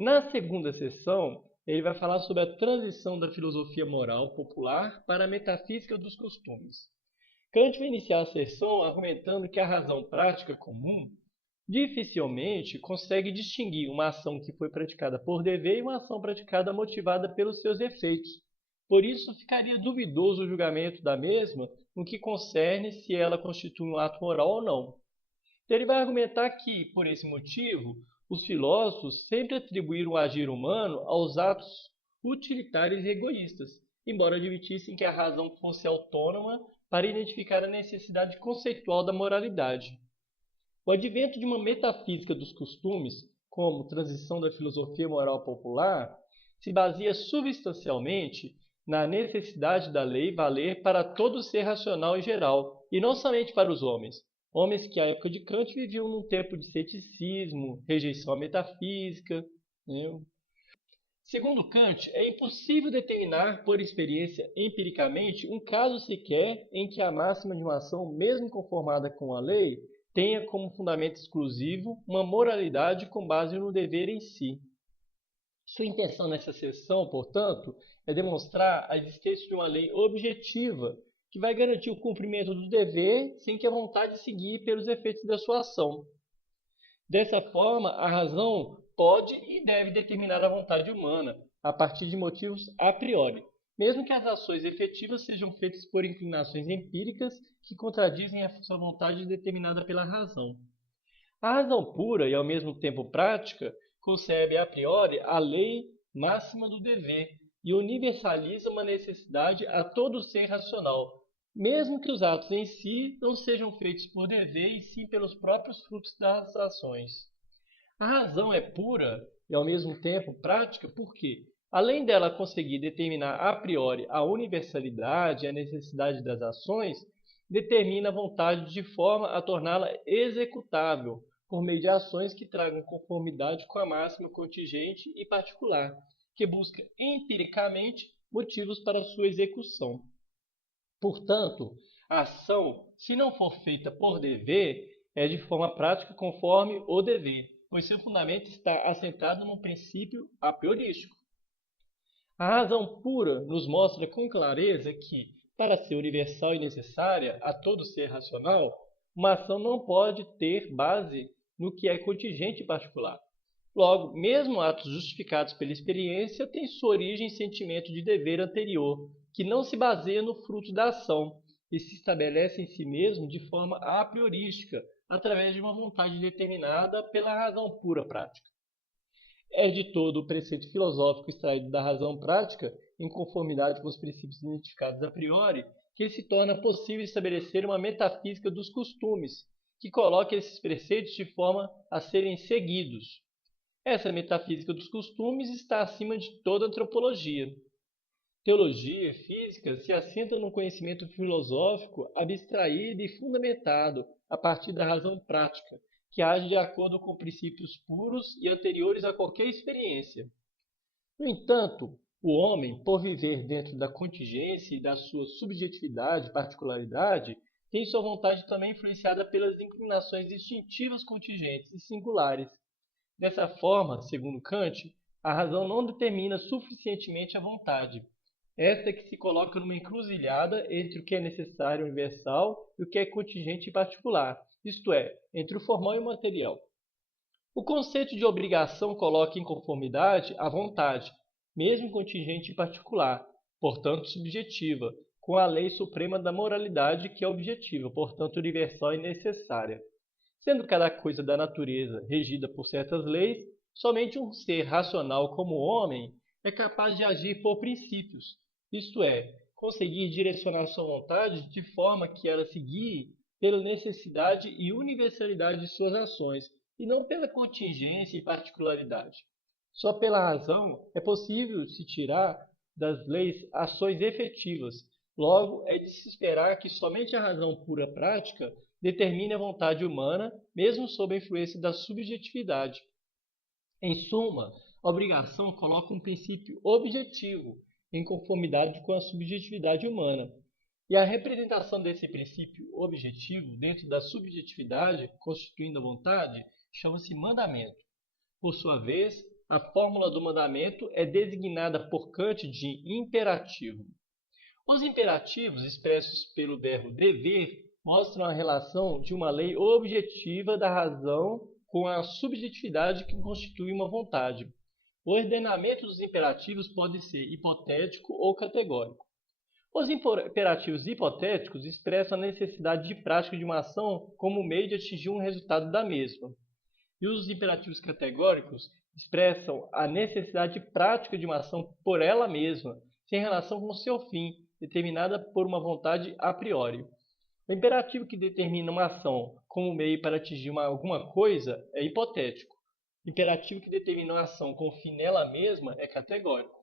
Na segunda sessão, ele vai falar sobre a transição da filosofia moral popular para a metafísica dos costumes. Kant vai iniciar a sessão argumentando que a razão prática comum dificilmente consegue distinguir uma ação que foi praticada por dever e uma ação praticada motivada pelos seus efeitos. Por isso, ficaria duvidoso o julgamento da mesma no que concerne se ela constitui um ato moral ou não. Então, ele vai argumentar que, por esse motivo, os filósofos sempre atribuíram o agir humano aos atos utilitários e egoístas, embora admitissem que a razão fosse autônoma para identificar a necessidade conceitual da moralidade. O advento de uma metafísica dos costumes, como transição da filosofia moral popular, se baseia substancialmente na necessidade da lei valer para todo ser racional em geral, e não somente para os homens. Homens que, à época de Kant, viviam num tempo de ceticismo, rejeição à metafísica. Né? Segundo Kant, é impossível determinar por experiência empiricamente um caso sequer em que a máxima de uma ação, mesmo conformada com a lei, tenha como fundamento exclusivo uma moralidade com base no dever em si. Sua intenção nessa seção, portanto, é demonstrar a existência de uma lei objetiva que vai garantir o cumprimento do dever sem que a vontade seguir pelos efeitos da sua ação. Dessa forma, a razão pode e deve determinar a vontade humana, a partir de motivos a priori, mesmo que as ações efetivas sejam feitas por inclinações empíricas que contradizem a sua vontade determinada pela razão. A razão pura e ao mesmo tempo prática concebe a priori a lei máxima do dever e universaliza uma necessidade a todo ser racional, mesmo que os atos em si não sejam feitos por dever e sim pelos próprios frutos das ações. A razão é pura e ao mesmo tempo prática porque, além dela conseguir determinar a priori a universalidade e a necessidade das ações, determina a vontade de forma a torná-la executável, por meio de ações que tragam conformidade com a máxima contingente e particular, que busca empiricamente motivos para sua execução. Portanto, a ação, se não for feita por dever, é de forma prática conforme o dever, pois seu fundamento está assentado num princípio a priorístico. A razão pura nos mostra com clareza que, para ser universal e necessária a todo ser racional, uma ação não pode ter base no que é contingente e particular. Logo, mesmo atos justificados pela experiência têm sua origem em sentimento de dever anterior, que não se baseia no fruto da ação e se estabelece em si mesmo de forma a priorística, através de uma vontade determinada pela razão pura prática. É de todo o preceito filosófico extraído da razão prática, em conformidade com os princípios identificados a priori, que se torna possível estabelecer uma metafísica dos costumes, que coloca esses preceitos de forma a serem seguidos. Essa metafísica dos costumes está acima de toda antropologia. Teologia e física se assentam num conhecimento filosófico abstraído e fundamentado a partir da razão prática, que age de acordo com princípios puros e anteriores a qualquer experiência. No entanto, o homem, por viver dentro da contingência e da sua subjetividade e particularidade, tem sua vontade também influenciada pelas inclinações instintivas contingentes e singulares. Dessa forma, segundo Kant, a razão não determina suficientemente a vontade. Esta é que se coloca numa encruzilhada entre o que é necessário universal e o que é contingente e particular, isto é, entre o formal e o material. O conceito de obrigação coloca em conformidade a vontade, mesmo contingente e particular, portanto subjetiva, com a lei suprema da moralidade que é objetiva, portanto universal e necessária. Sendo cada coisa da natureza regida por certas leis, somente um ser racional como o homem é capaz de agir por princípios, isto é, conseguir direcionar sua vontade de forma que ela se guie pela necessidade e universalidade de suas ações, e não pela contingência e particularidade. Só pela razão é possível se tirar das leis ações efetivas. Logo, é de se esperar que somente a razão pura prática determine a vontade humana, mesmo sob a influência da subjetividade. Em suma, a obrigação coloca um princípio objetivo, em conformidade com a subjetividade humana. E a representação desse princípio objetivo dentro da subjetividade, constituindo a vontade, chama-se mandamento. Por sua vez, a fórmula do mandamento é designada por Kant de imperativo. Os imperativos expressos pelo verbo dever mostram a relação de uma lei objetiva da razão com a subjetividade que constitui uma vontade. O ordenamento dos imperativos pode ser hipotético ou categórico. Os imperativos hipotéticos expressam a necessidade de prática de uma ação como meio de atingir um resultado da mesma. E os imperativos categóricos expressam a necessidade de prática de uma ação por ela mesma, sem relação com o seu fim, determinada por uma vontade a priori. O imperativo que determina uma ação como meio para atingir alguma coisa é hipotético. O imperativo que determina uma ação com fim nela mesma é categórico.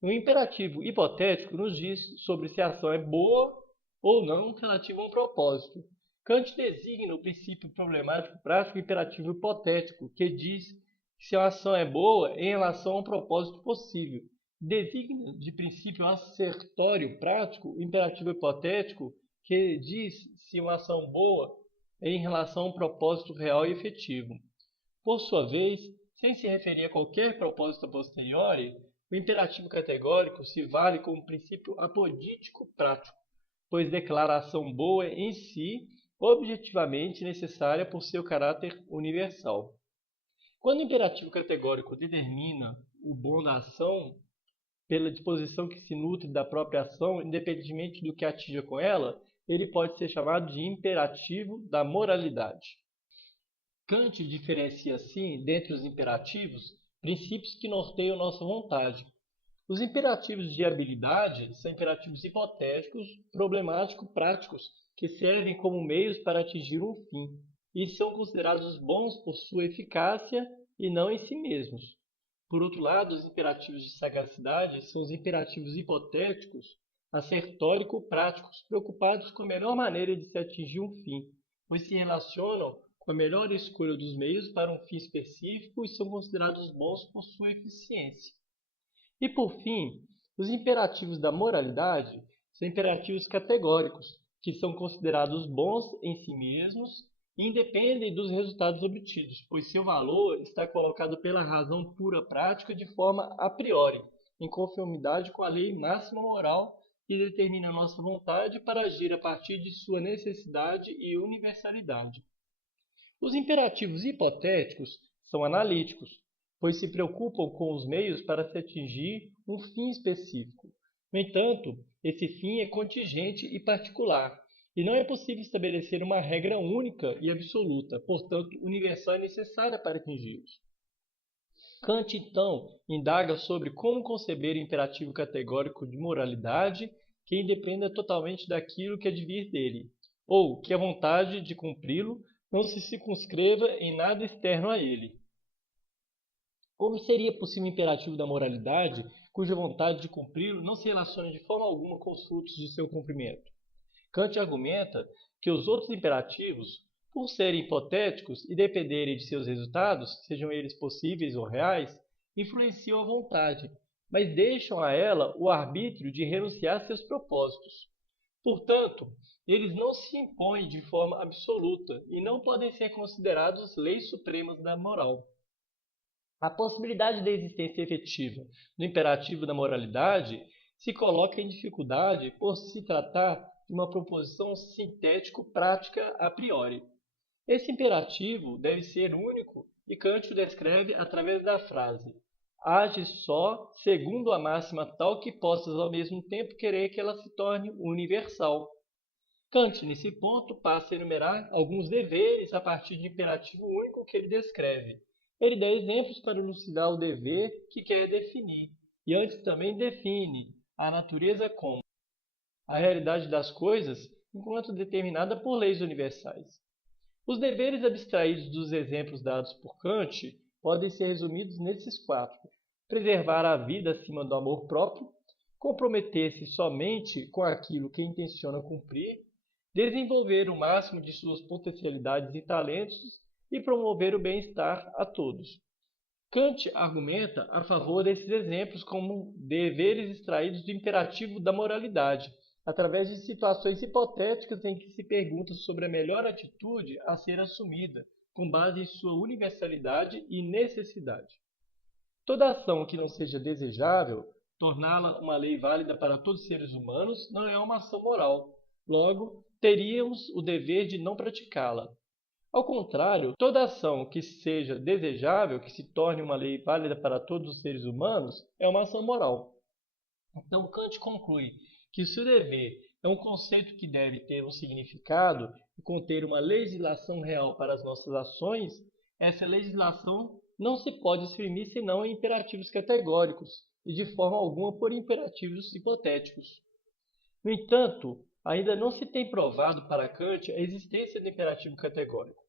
O imperativo hipotético nos diz sobre se a ação é boa ou não relativa a um propósito. Kant designa o princípio problemático prático imperativo hipotético, que diz que se a ação é boa em relação a um propósito possível. Designa de princípio assertório prático imperativo hipotético, que diz se uma ação boa é em relação a um propósito real e efetivo. Por sua vez, sem se referir a qualquer propósito a posteriori, o imperativo categórico se vale como princípio apodítico prático, pois declara a ação boa em si objetivamente necessária por seu caráter universal. Quando o imperativo categórico determina o bom da ação, pela disposição que se nutre da própria ação, independentemente do que atinja com ela, ele pode ser chamado de imperativo da moralidade. Kant diferencia, assim, dentre os imperativos, princípios que norteiam nossa vontade. Os imperativos de habilidade são imperativos hipotéticos, problemático-práticos, que servem como meios para atingir um fim, e são considerados bons por sua eficácia e não em si mesmos. Por outro lado, os imperativos de sagacidade são os imperativos hipotéticos, assertórico-práticos, preocupados com a melhor maneira de se atingir um fim, pois se relacionam com a melhor escolha dos meios para um fim específico e são considerados bons por sua eficiência. E por fim, os imperativos da moralidade são imperativos categóricos, que são considerados bons em si mesmos e independem dos resultados obtidos, pois seu valor está colocado pela razão pura prática de forma a priori, em conformidade com a lei máxima moral que determina a nossa vontade para agir a partir de sua necessidade e universalidade. Os imperativos hipotéticos são analíticos, pois se preocupam com os meios para se atingir um fim específico. No entanto, esse fim é contingente e particular, e não é possível estabelecer uma regra única e absoluta, portanto, universal e necessária para atingi-los. Kant, então, indaga sobre como conceber o imperativo categórico de moralidade que independa totalmente daquilo que advir dele, ou que a vontade de cumpri-lo não se circunscreva em nada externo a ele. Como seria possível o imperativo da moralidade, cuja vontade de cumpri-lo não se relaciona de forma alguma com os frutos de seu cumprimento? Kant argumenta que os outros imperativos, por serem hipotéticos e dependerem de seus resultados, sejam eles possíveis ou reais, influenciam a vontade, mas deixam a ela o arbítrio de renunciar a seus propósitos. Portanto, eles não se impõem de forma absoluta e não podem ser considerados leis supremas da moral. A possibilidade da existência efetiva do imperativo da moralidade se coloca em dificuldade por se tratar de uma proposição sintético-prática a priori. Esse imperativo deve ser único e Kant o descreve através da frase: age só segundo a máxima tal que possas ao mesmo tempo querer que ela se torne universal. Kant, nesse ponto, passa a enumerar alguns deveres a partir de imperativo único que ele descreve. Ele dá exemplos para elucidar o dever que quer definir, e antes também define a natureza como a realidade das coisas enquanto determinada por leis universais. Os deveres abstraídos dos exemplos dados por Kant podem ser resumidos nesses quatro: preservar a vida acima do amor próprio, comprometer-se somente com aquilo que intenciona cumprir, desenvolver o máximo de suas potencialidades e talentos e promover o bem-estar a todos. Kant argumenta a favor desses exemplos como deveres extraídos do imperativo da moralidade, através de situações hipotéticas em que se pergunta sobre a melhor atitude a ser assumida, com base em sua universalidade e necessidade. Toda ação que não seja desejável, torná-la uma lei válida para todos os seres humanos, não é uma ação moral. Logo, teríamos o dever de não praticá-la. Ao contrário, toda ação que seja desejável, que se torne uma lei válida para todos os seres humanos, é uma ação moral. Então, Kant conclui que se o dever é um conceito que deve ter um significado e conter uma legislação real para as nossas ações, essa legislação não se pode exprimir senão em imperativos categóricos e de forma alguma por imperativos hipotéticos. No entanto, ainda não se tem provado para Kant a existência do imperativo categórico.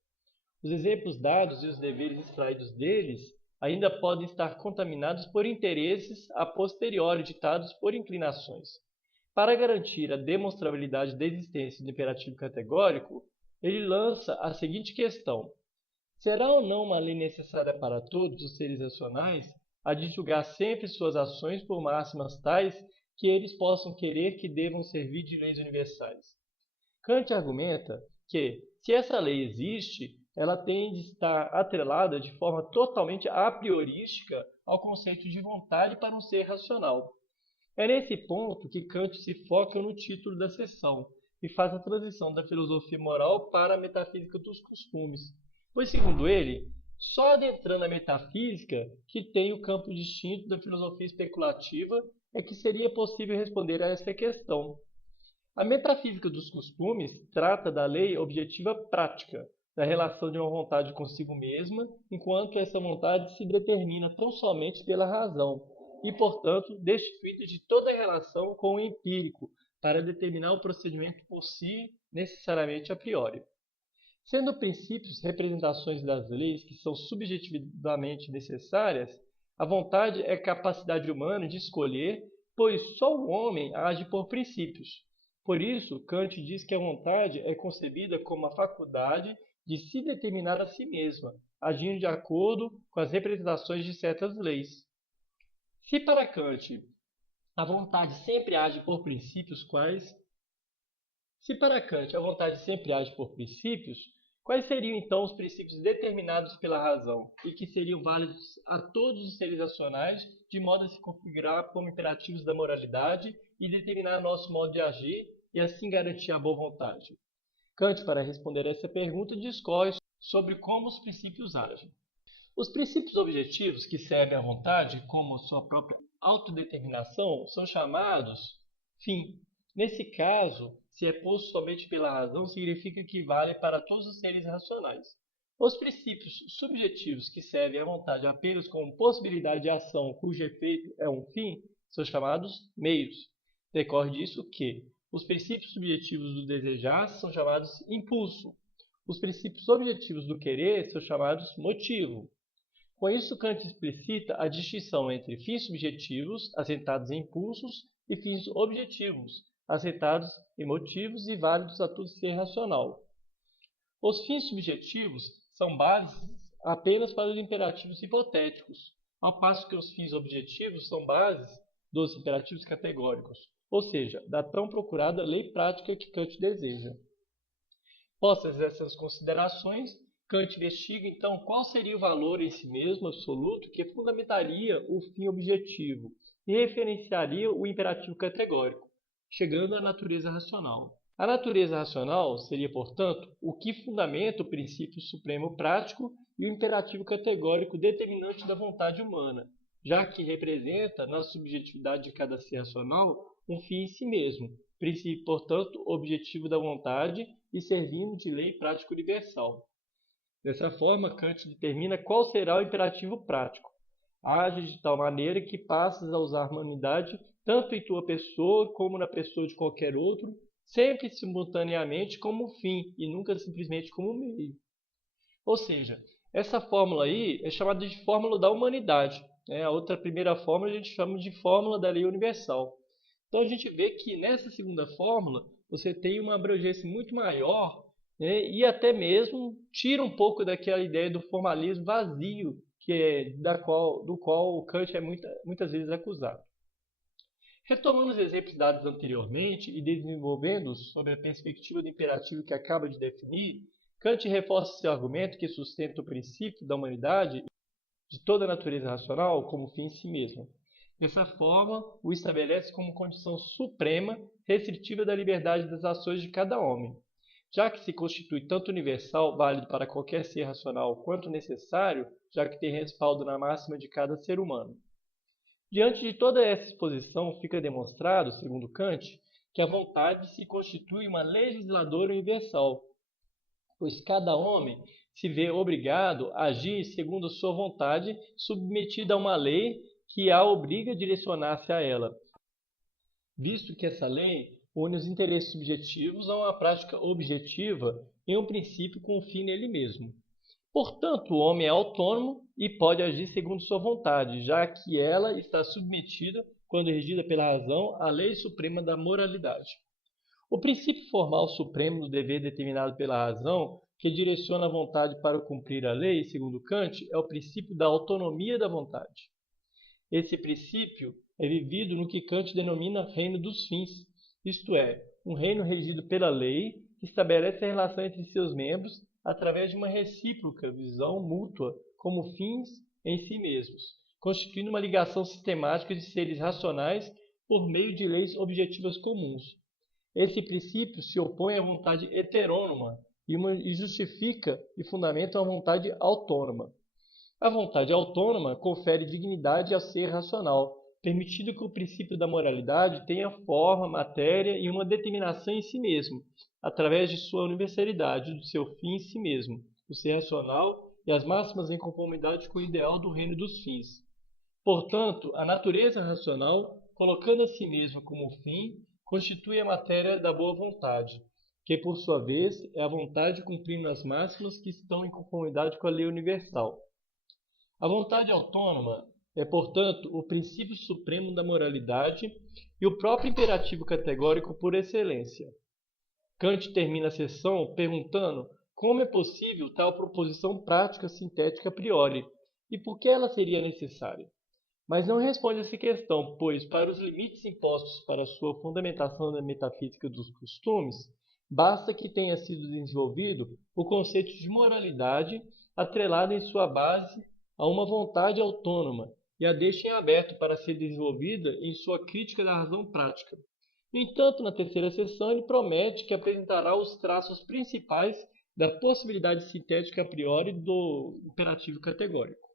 Os exemplos dados e os deveres extraídos deles ainda podem estar contaminados por interesses a posteriori ditados por inclinações. Para garantir a demonstrabilidade da existência do imperativo categórico, ele lança a seguinte questão: será ou não uma lei necessária para todos os seres racionais a de julgar sempre suas ações por máximas tais que eles possam querer que devam servir de leis universais? Kant argumenta que, se essa lei existe, ela tem de estar atrelada de forma totalmente a priorística ao conceito de vontade para um ser racional. É nesse ponto que Kant se foca no título da seção e faz a transição da filosofia moral para a metafísica dos costumes, pois, segundo ele, só adentrando a metafísica, que tem o campo distinto da filosofia especulativa, é que seria possível responder a essa questão. A metafísica dos costumes trata da lei objetiva prática, da relação de uma vontade consigo mesma, enquanto essa vontade se determina tão somente pela razão e, portanto, destituída de toda relação com o empírico, para determinar o procedimento por si necessariamente a priori. Sendo princípios representações das leis que são subjetivamente necessárias, a vontade é a capacidade humana de escolher, pois só o homem age por princípios. Por isso, Kant diz que a vontade é concebida como a faculdade de se determinar a si mesma, agindo de acordo com as representações de certas leis. Se para Kant a vontade sempre age por princípios, quais seriam então os princípios determinados pela razão e que seriam válidos a todos os seres racionais, de modo a se configurar como imperativos da moralidade e determinar nosso modo de agir e assim garantir a boa vontade? Kant, para responder a essa pergunta, discorre sobre como os princípios agem. Os princípios objetivos que servem à vontade como sua própria autodeterminação são chamados fim. Nesse caso, se é posto somente pela razão, significa que vale para todos os seres racionais. Os princípios subjetivos que servem à vontade apenas como possibilidade de ação cujo efeito é um fim são chamados meios. Decorre disso que os princípios subjetivos do desejar são chamados impulso. Os princípios objetivos do querer são chamados motivo. Com isso, Kant explicita a distinção entre fins subjetivos, assentados em impulsos, e fins objetivos, assentados em motivos e válidos a todo ser racional. Os fins subjetivos são bases apenas para os imperativos hipotéticos, ao passo que os fins objetivos são bases dos imperativos categóricos, ou seja, da tão procurada lei prática que Kant deseja. Postas essas considerações, Kant investiga então qual seria o valor em si mesmo absoluto que fundamentaria o fim objetivo e referenciaria o imperativo categórico, chegando à natureza racional. A natureza racional seria, portanto, o que fundamenta o princípio supremo prático e o imperativo categórico determinante da vontade humana, já que representa, na subjetividade de cada ser racional, um fim em si mesmo, princípio, portanto, objetivo da vontade e servindo de lei prática universal. Dessa forma, Kant determina qual será o imperativo prático. Age de tal maneira que passas a usar a humanidade tanto em tua pessoa como na pessoa de qualquer outro, sempre simultaneamente como fim e nunca simplesmente como meio. Ou seja, essa fórmula aí é chamada de fórmula da humanidade. A outra primeira fórmula a gente chama de fórmula da lei universal. Então a gente vê que nessa segunda fórmula você tem uma abrangência muito maior, e até mesmo tira um pouco daquela ideia do formalismo vazio do qual Kant é muitas vezes acusado. Retomando os exemplos dados anteriormente e desenvolvendo-os sobre a perspectiva do imperativo que acaba de definir, Kant reforça seu argumento que sustenta o princípio da humanidade de toda a natureza racional como fim em si mesma. Dessa forma, o estabelece como condição suprema restritiva da liberdade das ações de cada homem, já que se constitui tanto universal, válido para qualquer ser racional, quanto necessário, já que tem respaldo na máxima de cada ser humano. Diante de toda essa exposição, fica demonstrado, segundo Kant, que a vontade se constitui uma legisladora universal, pois cada homem se vê obrigado a agir segundo a sua vontade, submetida a uma lei que a obriga a direcionar-se a ela, visto que essa lei une os interesses subjetivos a uma prática objetiva em um princípio com um fim nele mesmo. Portanto, o homem é autônomo e pode agir segundo sua vontade, já que ela está submetida, quando regida pela razão, à lei suprema da moralidade. O princípio formal supremo do dever determinado pela razão, que direciona a vontade para cumprir a lei, segundo Kant, é o princípio da autonomia da vontade. Esse princípio é vivido no que Kant denomina reino dos fins, isto é, um reino regido pela lei que estabelece a relação entre seus membros através de uma recíproca visão mútua como fins em si mesmos, constituindo uma ligação sistemática de seres racionais por meio de leis objetivas comuns. Esse princípio se opõe à vontade heterônoma e justifica e fundamenta uma vontade autônoma. A vontade autônoma confere dignidade ao ser racional, permitindo que o princípio da moralidade tenha forma, matéria e uma determinação em si mesmo, através de sua universalidade, do seu fim em si mesmo, o ser racional e as máximas em conformidade com o ideal do reino dos fins. Portanto, a natureza racional, colocando a si mesma como fim, constitui a matéria da boa vontade, que por sua vez é a vontade cumprindo as máximas que estão em conformidade com a lei universal. A vontade autônoma é, portanto, o princípio supremo da moralidade e o próprio imperativo categórico por excelência. Kant termina a sessão perguntando como é possível tal proposição prática sintética a priori e por que ela seria necessária. Mas não responde essa questão, pois, para os limites impostos para sua fundamentação na metafísica dos costumes, basta que tenha sido desenvolvido o conceito de moralidade atrelado em sua base a uma vontade autônoma e a deixa em aberto para ser desenvolvida em sua crítica da razão prática. No entanto, na terceira sessão, ele promete que apresentará os traços principais da possibilidade sintética a priori do imperativo categórico.